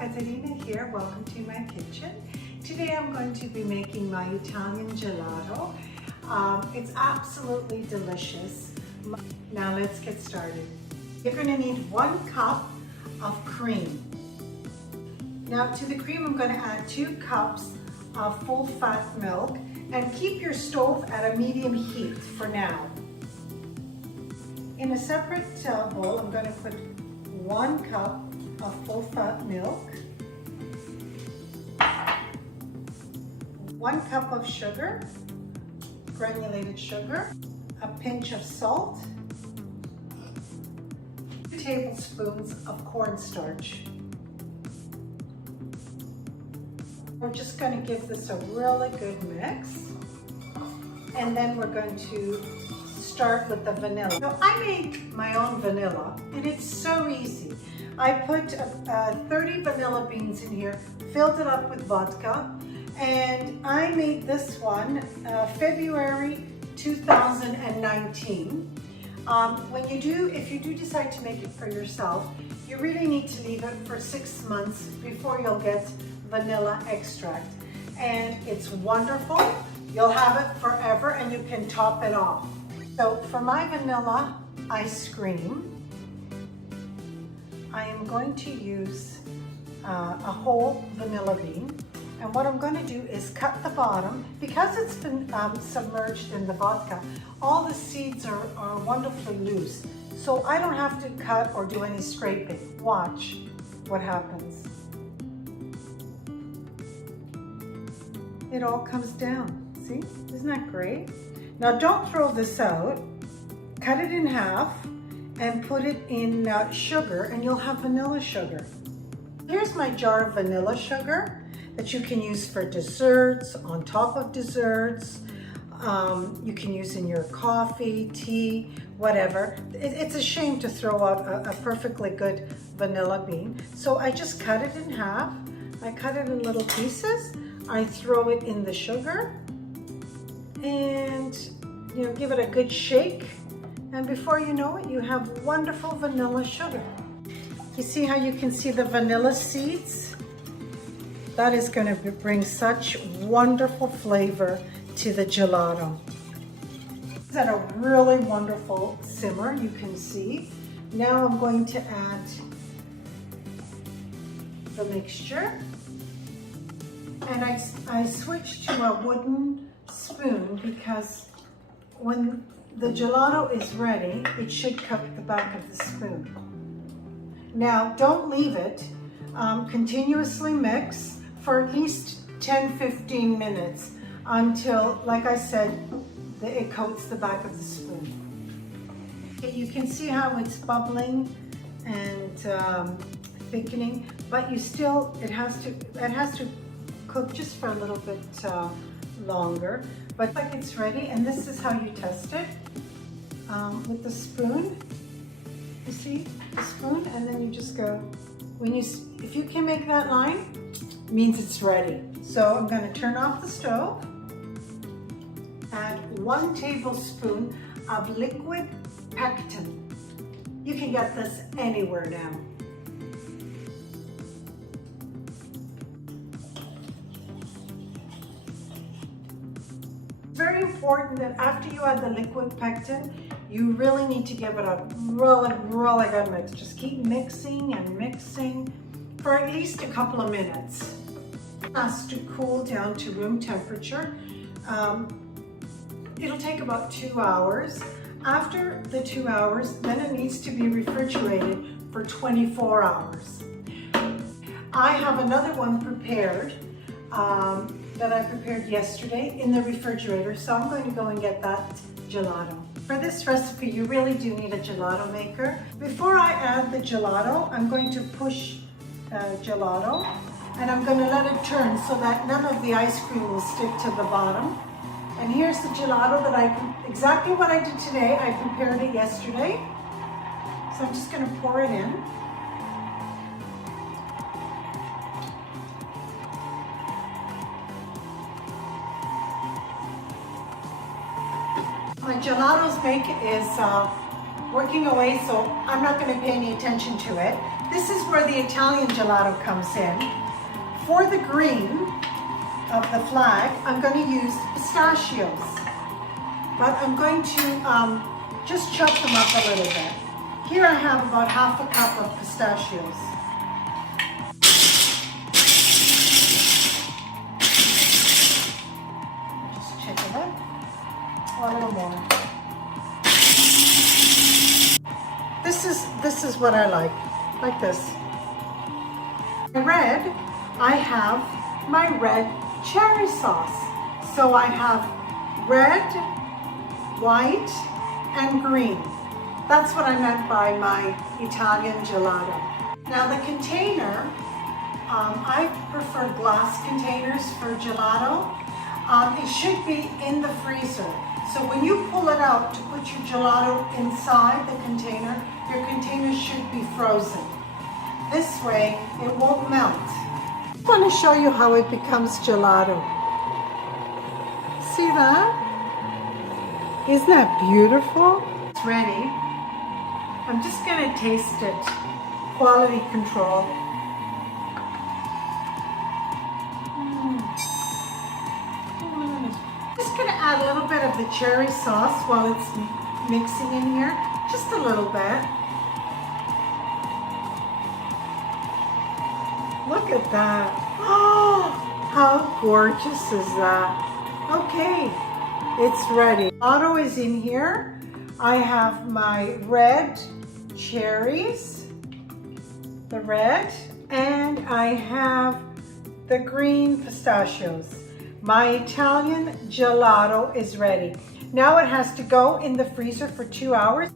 Caterina here. Welcome to my kitchen. Today I'm going to be making my Italian gelato. It's absolutely delicious. Now let's get started. You're going to need 1 cup of cream. Now to the cream I'm going to add 2 cups of full fat milk, and keep your stove at a medium heat for now. In a separate bowl I'm going to put 1 cup of full fat milk, 1 cup of sugar, granulated sugar, a pinch of salt, 2 tablespoons of cornstarch. We're just going to give this a really good mix, and then we're going to start with the vanilla. So I make my own vanilla, and it's so easy. I put 30 vanilla beans in here, filled it up with vodka, and I made this one February 2019. If you do decide to make it for yourself, you really need to leave it for 6 months before you'll get vanilla extract. And it's wonderful. You'll have it forever, and you can top it off. So for my vanilla ice cream, I am going to use a whole vanilla bean, and what I'm going to do is cut the bottom. Because it's been submerged in the vodka, all the seeds are wonderfully loose, so I don't have to cut or do any scraping. Watch what happens. It all comes down. See? Isn't that great? Now don't throw this out. Cut it in half and put it in sugar, and you'll have vanilla sugar. Here's my jar of vanilla sugar that you can use for desserts, on top of desserts. You can use in your coffee, tea, whatever. It's a shame to throw out a perfectly good vanilla bean. So I just cut it in half. I cut it in little pieces. I throw it in the sugar and give it a good shake. And before you know it, you have wonderful vanilla sugar. You see how you can see the vanilla seeds? That is going to bring such wonderful flavor to the gelato. It's at a really wonderful simmer, you can see. Now I'm going to add the mixture. And I switched to a wooden spoon because when the gelato is ready, it should coat the back of the spoon. Now, don't leave it. Continuously mix for at least 10-15 minutes until, like I said, it coats the back of the spoon. You can see how it's bubbling and thickening, but it has to cook just for a little bit longer. But like it's ready, and this is how you test it with the spoon. You see the spoon, and then you just go. If you can make that line, it means it's ready. So I'm going to turn off the stove. Add 1 tablespoon of liquid pectin. You can get this anywhere now. Very important that after you add the liquid pectin, you really need to give it a really good mix. Just keep mixing and mixing for at least a couple of minutes. It has to cool down to room temperature. It'll take about 2 hours. After the 2 hours, then it needs to be refrigerated for 24 hours. I have another one prepared that I prepared yesterday in the refrigerator, so I'm going to go and get that gelato. For this recipe, you really do need a gelato maker. Before I add the gelato, I'm going to push gelato, and I'm going to let it turn so that none of the ice cream will stick to the bottom. And here's the gelato that exactly what I did today. I prepared it yesterday. So I'm just going to pour it in. My gelato's make is working away, so I'm not going to pay any attention to it. This is where the Italian gelato comes in. For the green of the flag, I'm going to use pistachios, but I'm going to just chop them up a little bit. Here I have about half a cup of pistachios. Just check it out. Oh, a little more. This is what I like this. Red, I have my red cherry sauce. So I have red, white, and green. That's what I meant by my Italian gelato. Now the container, I prefer glass containers for gelato. It should be in the freezer. So when you pull it out to put your gelato inside the container, your container should be frozen. This way, it won't melt. I want to show you how it becomes gelato. See that? Isn't that beautiful? It's ready. I'm just going to taste it. Quality control. Just going to add a little bit of the cherry sauce while it's mixing in here. Just a little bit. Look at that. Oh, how gorgeous is that? Okay, it's ready. Gelato is in here. I have my red cherries, the red, and I have the green pistachios. My Italian gelato is ready. Now it has to go in the freezer for 2 hours.